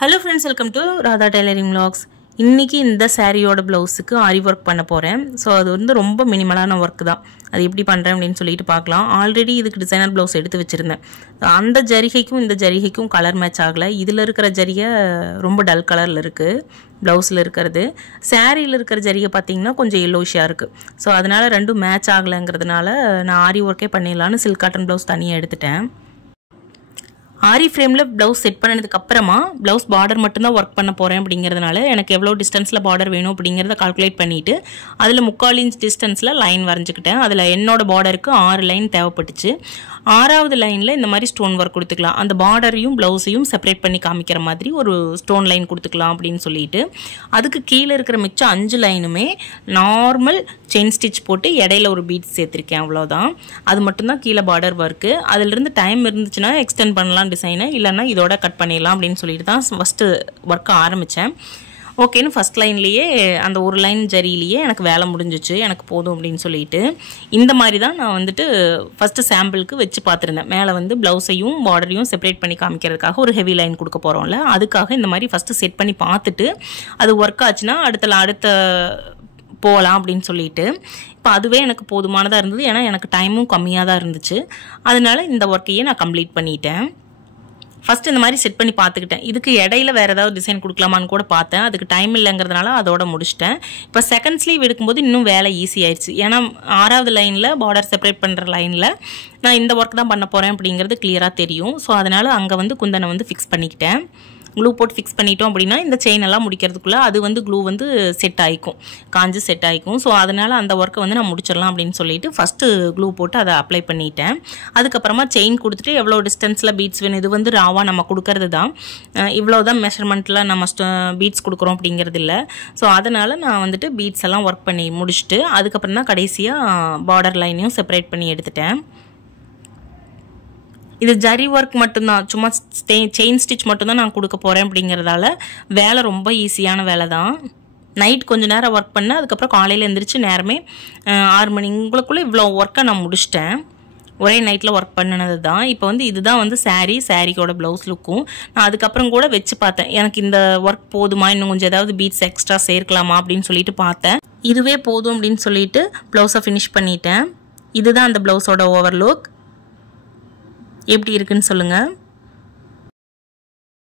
Hello friends, welcome to Radha Tailoring Vlogs. இன்னைக்கு இந்த சாரியோட ப்ளவுஸ்க்கு ஆரி வர்க் பண்ண போறேன். சோ அது வந்து ரொம்ப மினிமலான வர்க் தான். அது எப்படி பண்றேன் அப்படினு சொல்லிட்டு பார்க்கலாம். ஆல்ரெடி இதுக்கு டிசைனர் ப்ளவுஸ் எடுத்து வச்சிருந்தேன். அந்த ஜரிகைக்கும் இந்த ஜரிகைக்கும் கலர் மேட்ச் ஆகல. இதுல இருக்கிற ஜரிகை ரொம்ப டல் கலர்ல இருக்கு. ப்ளவுஸ்ல இருக்குது. சாரியில இருக்கிற ஜரிகை பாத்தீங்கன்னா கொஞ்சம் yellowisha இருக்கு. சோ அதனால ரெண்டும் மேட்ச் ஆகலங்கிறதுனால நான் ஆரி வர்க்கே பண்ணிடலாம்னு silk cotton ப்ளவுஸ் தனியா எடுத்துட்டேன். ஆரி ஃப்ரேம்ல ப்ளவுஸ் செட் பண்ணதுக்கு அப்புறமா ப்ளவுஸ் பார்டர் மட்டும் தான் வர்க் பண்ண போறேன் அப்படிங்கிறதுனால எனக்கு எவ்வளவு டிஸ்டன்ஸ்ல பார்டர் வேணும் அப்படிங்கறத கால்குலேட் பண்ணிட்டு அதுல 3/4 இன்ச் டிஸ்டன்ஸ்ல லைன் வரைஞ்சிட்டேன். அதுல என்னோட பார்டருக்கு 6 லைன் தேவைப்பட்டுச்சு. 6வது லைன்ல இந்த மாதிரி ஸ்டோன் வர்க் கொடுத்துக்கலாம். அந்த பார்டரையும் ப்ளவுஸையும் செப்பரேட் பண்ணி காமிக்கிற மாதிரி ஒரு ஸ்டோன் லைன் கொடுத்துக்கலாம் அப்படினு சொல்லிட்டு அதுக்கு கீழ இருக்கிற மிச்ச 5 லைனுமே நார்மல் செயின் ஸ்டிட்ச் போட்டு இடையில ஒரு பீட்ஸ் சேர்த்திருக்கேன். அவ்வளவுதான். அது மட்டும் தான் கீழ பார்டர் வர்க். அதில இருந்து டைம் இருந்துச்சுனா எக்ஸ்டெண்ட் பண்ணலாம் டிசைனை, இல்லனா இதோட கட் பண்ணிடலாம் அப்படினு சொல்லிட்டு தான் ஃபர்ஸ்ட் வர்க் ஆரம்பிச்சேன். ஓகேன்னு ஃபர்ஸ்ட் லைன்லயே அந்த ஒரு லைன் ஜரியிலேயே எனக்கு வேலை முடிஞ்சிச்சு. எனக்கு போதும் அப்படினு சொல்லிட்டு இந்த மாதிரி தான் நான் வந்துட்டு ஃபர்ஸ்ட் சாம்பிளுக்கு வெச்சு பார்த்திருந்தேன். மேலே வந்து ப்ளவுஸையும் பார்டரையும் செப்பரேட் பண்ணி காமிக்கிறதுக்காக ஒரு ஹெவி லைன் கொடுக்க போறோம்ல, அதுக்காக இந்த மாதிரி ஃபர்ஸ்ட் செட் பண்ணி பார்த்துட்டு அது வர்க் ஆச்சுனா அடுத்த போகலாம் அப்படின்னு சொல்லிட்டு இப்போ அதுவே எனக்கு போதுமானதாக இருந்தது. ஏன்னா எனக்கு டைமும் கம்மியாக தான் இருந்துச்சு. அதனால இந்த ஒர்க்கையே நான் கம்ப்ளீட் பண்ணிட்டேன். ஃபர்ஸ்ட் இந்த மாதிரி செட் பண்ணி பார்த்துக்கிட்டேன். இதுக்கு இடையில வேற ஏதாவது டிசைன் கொடுக்கலாமான்னு கூட பார்த்தேன். அதுக்கு டைம் இல்லைங்கிறதுனால அதோட முடிச்சிட்டேன். இப்போ செகண்ட் ஸ்லீவ் எடுக்கும்போது இன்னும் வேலை ஈஸி ஆயிடுச்சு. ஏன்னா 6வது லைனில் பார்டர் செப்பரேட் பண்ணுற லைனில் நான் இந்த ஒர்க் தான் பண்ண போகிறேன் அப்படிங்கிறது கிளியராக தெரியும். ஸோ அதனால அங்கே வந்து குந்தனை வந்து ஃபிக்ஸ் பண்ணிக்கிட்டேன். க்ளூ போட்டு ஃபிக்ஸ் பண்ணிட்டோம் அப்படின்னா இந்த செயின் எல்லாம் முடிக்கிறதுக்குள்ள அது வந்து க்ளூ வந்து செட் ஆயிக்கும், காஞ்சு செட் ஆயிக்கும். ஸோ அதனால அந்த ஒர்க்கை வந்து நான் முடிச்சிடலாம் அப்படின்னு சொல்லிட்டு ஃபர்ஸ்ட் க்ளூ போட்டு அதை அப்ளை பண்ணிட்டேன். அதுக்கப்புறமா செயின் கொடுத்துட்டு எவ்வளோ டிஸ்டன்ஸில் பீட்ஸ் வேணும், இது வந்து ராவா நம்ம கொடுக்கறது தான், இவ்வளோதான் மெஷர்மெண்ட்டில் நம்ம பீட்ஸ் கொடுக்குறோம் அப்படிங்கிறது இல்லை. ஸோ அதனால நான் வந்துட்டு பீட்ஸ் எல்லாம் ஒர்க் பண்ணி முடிச்சுட்டு அதுக்கப்புறம் தான் கடைசியாக பார்டர் லைனையும் செப்பரேட் பண்ணி எடுத்துட்டேன். இது ஜரி ஒர்க் மட்டும்தான், சும்மா செயின் ஸ்டிச் மட்டும்தான் நான் கொடுக்க போகிறேன் அப்படிங்கிறதால வேலை ரொம்ப ஈஸியான வேலை தான். நைட் கொஞ்சம் நேரம் ஒர்க் பண்ணேன். அதுக்கப்புறம் காலையில் எழுந்திரிச்சு நேரமே 6 மணிக்குள்ளே இவ்வளோ ஒர்க்கை நான் முடிச்சிட்டேன். ஒரே நைட்டில் ஒர்க் பண்ணினது தான். இப்போ வந்து இதுதான் வந்து சாரியோட ப்ளவுஸ் லுக்கும். நான் அதுக்கப்புறம் கூட வச்சு பார்த்தேன், எனக்கு இந்த ஒர்க் போதுமா, இன்னும் கொஞ்சம் ஏதாவது பீட்ஸ் எக்ஸ்ட்ரா சேர்க்கலாமா அப்படின்னு சொல்லிட்டு பார்த்தேன். இதுவே போதும் அப்படின்னு சொல்லிட்டு ப்ளவுஸை ஃபினிஷ் பண்ணிட்டேன். இதுதான் அந்த ப்ளவுஸோட ஓவர்லுக். எப்படி இருக்குன்னு சொல்லுங்கள்.